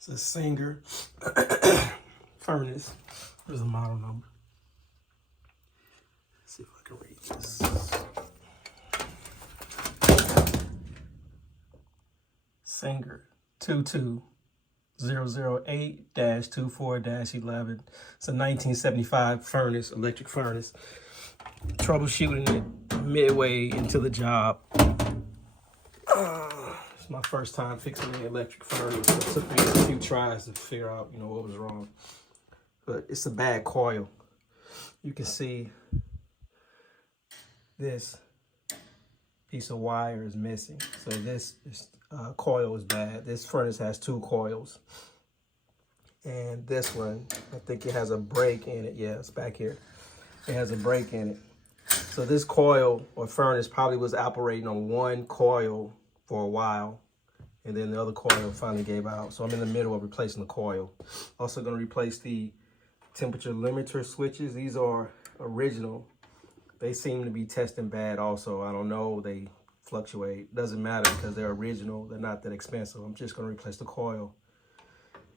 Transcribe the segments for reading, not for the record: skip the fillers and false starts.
It's a Singer furnace. There's a model number. Let's see if I can read this. Singer 22008-24-11. It's a 1975 furnace, electric furnace. Troubleshooting it midway into the job. It's my first time fixing the electric furnace. It took me a few tries to figure out, what was wrong. But it's a bad coil. You can see this piece of wire is missing. So this coil is bad. This furnace has two coils. And this one, I think it has a break in it. Yeah, it's back here. It has a break in it. So this coil or furnace probably was operating on one coil for a while, and then the other coil finally gave out. So I'm in the middle of replacing the coil. Also going to replace the temperature limiter switches. These are original. They seem to be testing bad also. I don't know, they fluctuate. Doesn't matter because they're original. They're not that expensive. I'm just going to replace the coil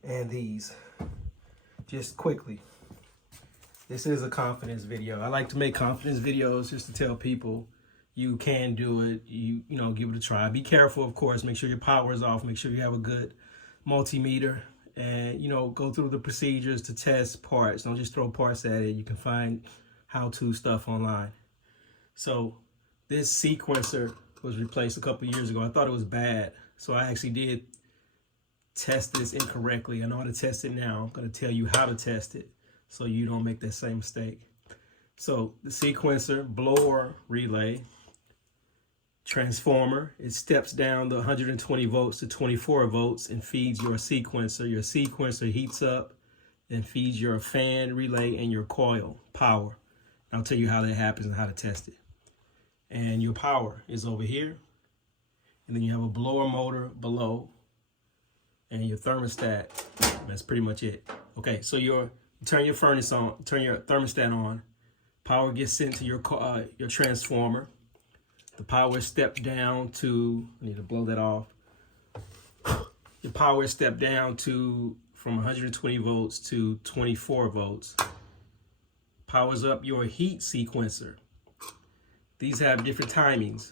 and these just quickly. This is a confidence video. I like to make confidence videos just to tell people you can do it. You give it a try. Be careful, of course. Make sure your power is off. Make sure you have a good multimeter, and go through the procedures to test parts. Don't just throw parts at it. You can find how-to stuff online. So this sequencer was replaced a couple of years ago. I thought it was bad, so I actually did test this incorrectly. I know how to test it now. I'm going to tell you how to test it so you don't make that same mistake. So the sequencer, blower relay, transformer, it steps down the 120 volts to 24 volts and feeds your sequencer. Your sequencer heats up and feeds your fan, relay, and your coil power. I'll tell you how that happens and how to test it. And your power is over here. And then you have a blower motor below and your thermostat. That's pretty much it. Okay, so you turn your furnace on, turn your thermostat on. Power gets sent to your transformer. The power is stepped down to, I need to blow that off. Your power is stepped down to from 120 volts to 24 volts. Powers up your heat sequencer. These have different timings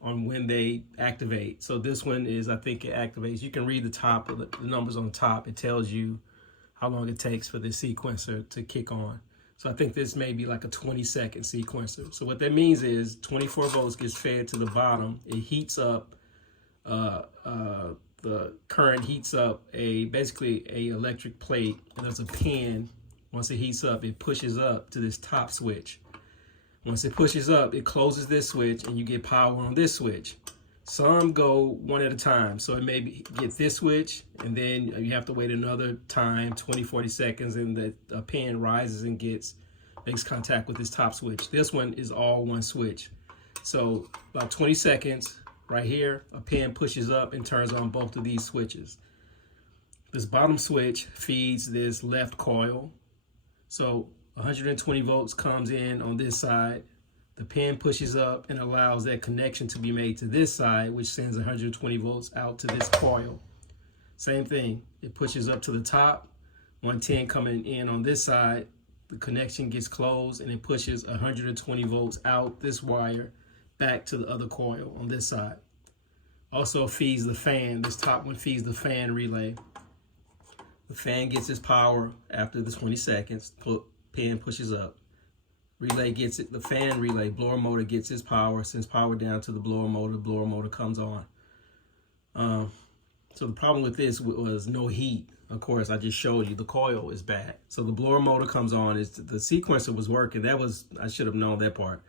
on when they activate. So this one is, I think it activates. You can read the top, the numbers on the top. It tells you how long it takes for this sequencer to kick on. So I think this may be like a 20-second sequencer. So what that means is 24 volts gets fed to the bottom. It heats up, the current heats up basically a electric plate, and there's a pin. Once it heats up, it pushes up to this top switch. Once it pushes up, it closes this switch and you get power on this switch. Some go one at a time. So it may get this switch, and then you have to wait another time, 20, 40 seconds, and the pin rises and makes contact with this top switch. This one is all one switch. So about 20 seconds, right here, a pin pushes up and turns on both of these switches. This bottom switch feeds this left coil. So 120 volts comes in on this side. The pin pushes up and allows that connection to be made to this side, which sends 120 volts out to this coil. Same thing, it pushes up to the top, 110 coming in on this side, the connection gets closed and it pushes 120 volts out this wire back to the other coil on this side. Also feeds the fan, this top one feeds the fan relay. The fan gets its power after the 20 seconds, pin pushes up. Relay gets it, the fan relay, blower motor gets its power, sends power down to the blower motor comes on. So the problem with this was no heat. Of course, I just showed you the coil is bad. So the blower motor comes on, the sequencer was working. I should have known that part.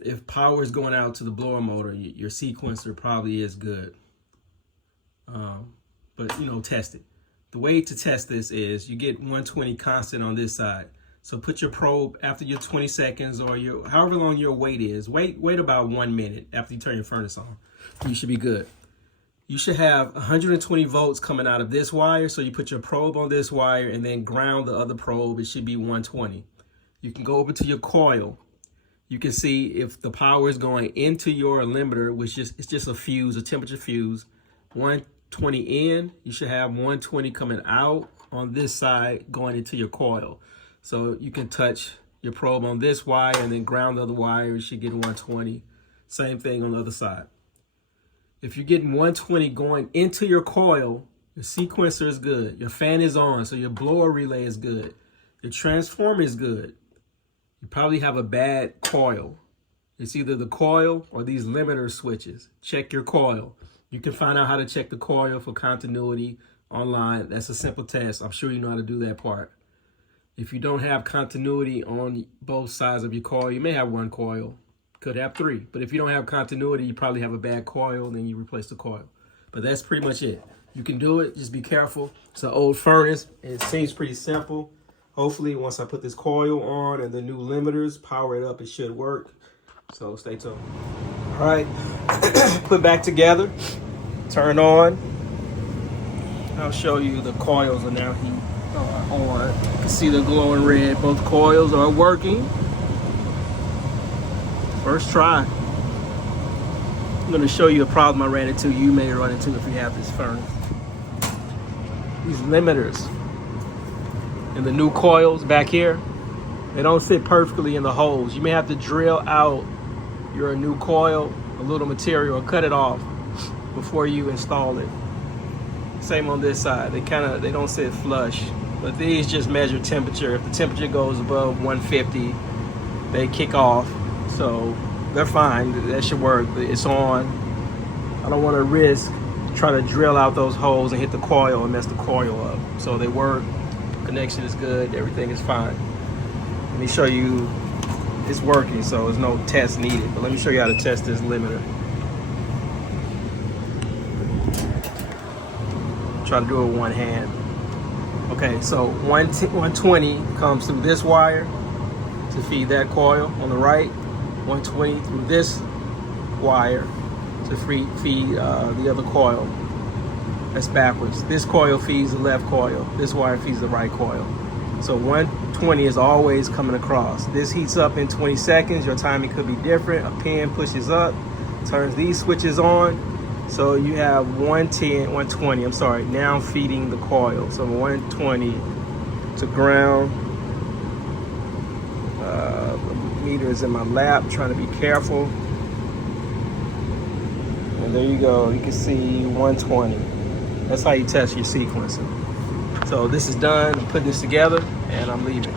If power is going out to the blower motor, your sequencer probably is good. But test it. The way to test this is you get 120 constant on this side. So put your probe after your 20 seconds or however long your wait is. Wait about 1 minute after you turn your furnace on. You should be good. You should have 120 volts coming out of this wire. So you put your probe on this wire and then ground the other probe. It should be 120. You can go over to your coil. You can see if the power is going into your limiter, which it's just a fuse, a temperature fuse. 120 in, you should have 120 coming out on this side going into your coil. So you can touch your probe on this wire and then ground the other wire, you should get 120. Same thing on the other side. If you're getting 120 going into your coil, your sequencer is good. Your fan is on, so your blower relay is good. Your transformer is good. You probably have a bad coil. It's either the coil or these limiter switches. Check your coil. You can find out how to check the coil for continuity online. That's a simple test. I'm sure you know how to do that part. If you don't have continuity on both sides of your coil, you may have one coil, could have three. But if you don't have continuity, you probably have a bad coil, then you replace the coil. But that's pretty much it. You can do it, just be careful. It's an old furnace. It seems pretty simple. Hopefully, once I put this coil on and the new limiters, power it up, it should work. So stay tuned. All right, put back together, turn on. I'll show you the coils are now on. You can see the glowing red. Both coils are working. First try. I'm gonna show you a problem I ran into. You may run into if you have this furnace. These limiters and the new coils back here, they don't fit perfectly in the holes. You may have to drill out your new coil, a little material, or cut it off before you install it. Same on this side. They don't sit flush, but these just measure temperature. If the temperature goes above 150, they kick off. So they're fine. That should work. It's on. I don't want to risk trying to drill out those holes and hit the coil and mess the coil up. So they work. Connection is good. Everything is fine. Let me show you. It's working, so there's no test needed. But let me show you how to test this limiter. Try to do it with one hand. Okay, so 120 comes through this wire to feed that coil on the right. 120 through this wire to feed the other coil. That's backwards. This coil feeds the left coil. This wire feeds the right coil. So 120 is always coming across. This heats up in 20 seconds. Your timing could be different. A pin pushes up, turns these switches on. So you have 120, I'm sorry, now feeding the coil. So 120 to ground. The meter is in my lap, trying to be careful. And there you go, you can see 120. That's how you test your sequencer. So this is done, I'm putting this together and I'm leaving.